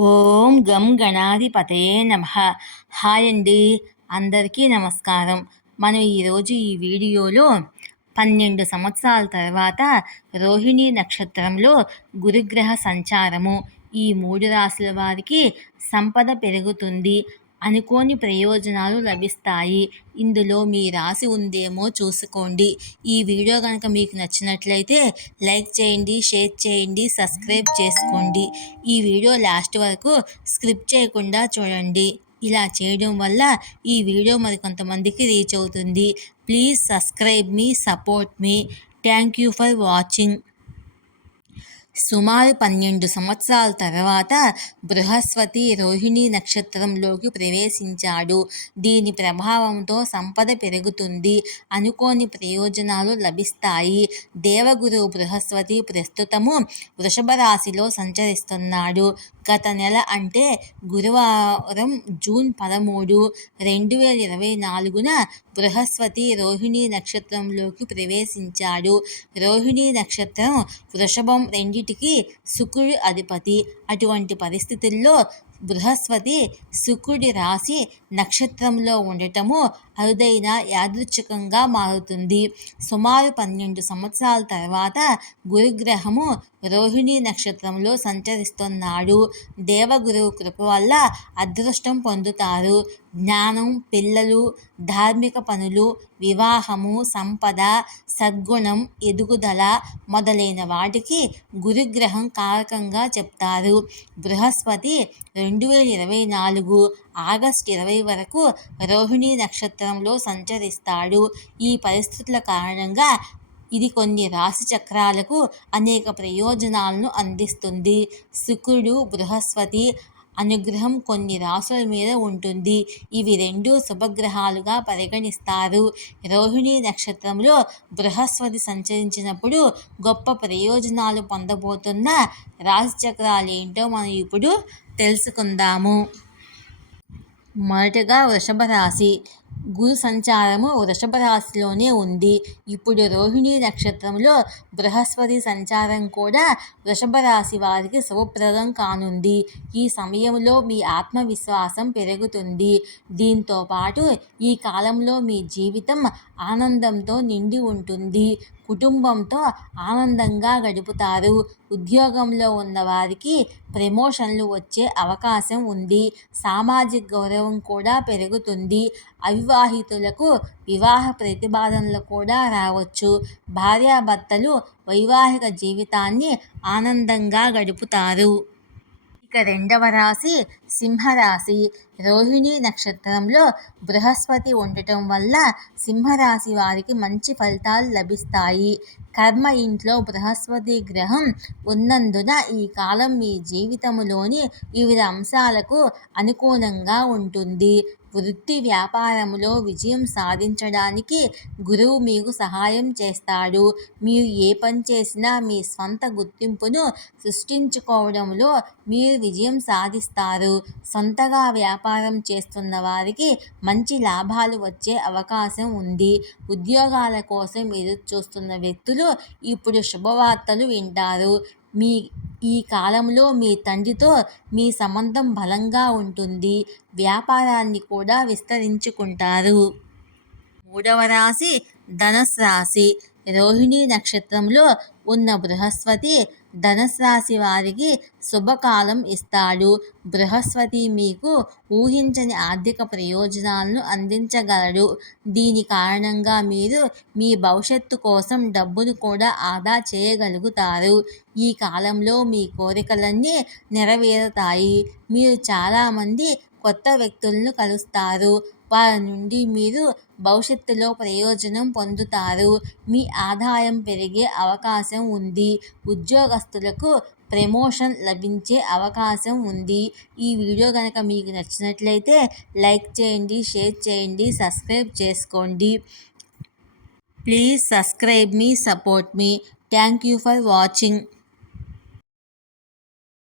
ఓం గం గణాధిపతయే నమః. హాయ్ అండి, అందరికీ నమస్కారం. మనం ఈరోజు ఈ వీడియోలో 12 సంవత్సరాల తర్వాత రోహిణి నక్షత్రంలో గురుగ్రహ సంచారము ఈ 3 రాశుల వారికి సంపద పెరుగుతుంది, అనుకోని ప్రయోజనాలు లభిస్తాయి. ఇందులో మీ రాశి ఉందేమో చూసుకోండి. ఈ వీడియో కనుక మీకు నచ్చినట్లయితే లైక్ చేయండి, షేర్ చేయండి, సబ్స్క్రైబ్ చేసుకోండి. ఈ వీడియో లాస్ట్ వరకు స్కిప్ చేయకుండా చూడండి. ఇలా చేయడం వల్ల ఈ వీడియో మరికొంతమందికి రీచ్ అవుతుంది. Please subscribe me, support me. Thank you for watching. సుమారు 12 సంవత్సరాల తర్వాత బృహస్పతి రోహిణి నక్షత్రంలోకి ప్రవేశించాడు. దీని ప్రభావంతో సంపద పెరుగుతుంది, అనుకోని ప్రయోజనాలు లభిస్తాయి. దేవగురువు బృహస్పతి ప్రస్తుతము వృషభ రాశిలో సంచరిస్తున్నాడు. గత నెల అంటే గురువారం జూన్ 13, 2024న బృహస్పతి రోహిణి నక్షత్రంలోకి ప్రవేశించాడు. రోహిణి నక్షత్రం వృషభం రెండిటికి శుక్రుడి అధిపతి. అటువంటి పరిస్థితుల్లో బృహస్పతి శుక్రుడి రాశి నక్షత్రంలో ఉండటము అరుదైన యాదృచ్ఛికంగా మారుతుంది. సుమారు 12 సంవత్సరాల తర్వాత గురుగ్రహము రోహిణి నక్షత్రంలో సంచరిస్తున్నాడు. దేవగురువు కృప వల్ల అదృష్టం పొందుతారు. జ్ఞానం, పిల్లలు, ధార్మిక పనులు, వివాహము, సంపద, సద్గుణం, ఎదుగుదల మొదలైన వాటికి గురుగ్రహం కారకంగా చెప్తారు. బృహస్పతి 2024 ఆగస్టు 20 వరకు రోహిణి నక్షత్రంలో సంచరిస్తాడు. ఈ పరిస్థితుల కారణంగా ఇది కొన్ని రాశి చక్రాలకు అనేక ప్రయోజనాలను అందిస్తుంది. శుక్రుడు, బృహస్పతి అనుగ్రహం కొన్ని రాశుల మీద ఉంటుంది. ఇవి 2 శుభగ్రహాలుగా పరిగణిస్తారు. రోహిణి నక్షత్రంలో బృహస్పతి సంచరించినప్పుడు గొప్ప ప్రయోజనాలు పొందబోతున్న రాశి చక్రాలేంటో మనం ఇప్పుడు తెలుసుకుందాము. మొదటగా వృషభ రాశి. గురు సంచారము వృషభ రాశిలోనే ఉంది. ఇప్పుడు రోహిణి నక్షత్రంలో బృహస్పతి సంచారం కూడా వృషభ రాశి వారికి శుభప్రదం కానుంది. ఈ సమయంలో మీ ఆత్మవిశ్వాసం పెరుగుతుంది. దీంతో పాటు ఈ కాలంలో మీ జీవితం ఆనందంతో నిండి ఉంటుంది. కుటుంబంతో ఆనందంగా గడుపుతారు. ఉద్యోగంలో ఉన్నవారికి ప్రమోషన్లు వచ్చే అవకాశం ఉంది. సామాజిక గౌరవం కూడా పెరుగుతుంది. అవివాహితులకు వివాహ ప్రతిపాదనలు కూడా రావచ్చు. భార్యాభర్తలు వైవాహిక జీవితాన్ని ఆనందంగా గడుపుతారు. ఇక రెండవ రాశి సింహరాశి. రోహిణి నక్షత్రంలో బృహస్పతి ఉండటం వల్ల సింహరాశి వారికి మంచి ఫలితాలు లభిస్తాయి. కర్మ ఇంట్లో బృహస్పతి గ్రహం ఉన్నందున ఈ కాలం మీ జీవితంలోని వివిధ అంశాలకు అనుకూలంగా ఉంటుంది. వృత్తి వ్యాపారంలో విజయం సాధించడానికి గురువు మీకు సహాయం చేస్తాడు. మీరు ఏ పని చేసినా మీ స్వంత గుర్తింపును సృష్టించుకోవడంలో మీరు విజయం సాధిస్తారు. సొంతగా వ్యాపారం చేస్తున్న వారికి మంచి లాభాలు వచ్చే అవకాశం ఉంది. ఉద్యోగాల కోసం ఎదురు చూస్తున్న వ్యక్తులు ఇప్పుడు శుభవార్తలు వింటారు. ఈ కాలంలో మీ తండ్రితో మీ సంబంధం బలంగా ఉంటుంది. వ్యాపారాన్ని కూడా విస్తరించుకుంటారు. మూడవ రాశి ధనుస్సు రాశి. రోహిణి నక్షత్రంలో ఉన్న బృహస్పతి ధనుస్సు రాశి వారికి శుభకాలం ఇస్తాడు. బృహస్పతి మీకు ఊహించని ఆర్థిక ప్రయోజనాలను అందించగలడు. దీని కారణంగా మీరు మీ భవిష్యత్తు కోసం డబ్బును కూడా ఆదా చేయగలుగుతారు. ఈ కాలంలో మీ కోరికలన్నీ నెరవేరుతాయి. మీరు చాలామంది కొత్త వ్యక్తులను కలుస్తారు. వారి నుండి మీరు భవిష్యత్తులో ప్రయోజనం పొందుతారు. మీ ఆదాయం పెరిగే అవకాశం ఉంది. ఉద్యోగస్తులకు ప్రమోషన్ లభించే అవకాశం ఉంది. ఈ వీడియో కనుక మీకు నచ్చినట్లయితే లైక్ చేయండి, షేర్ చేయండి, సబ్స్క్రైబ్ చేసుకోండి. Please subscribe me, support me. Thank you for watching.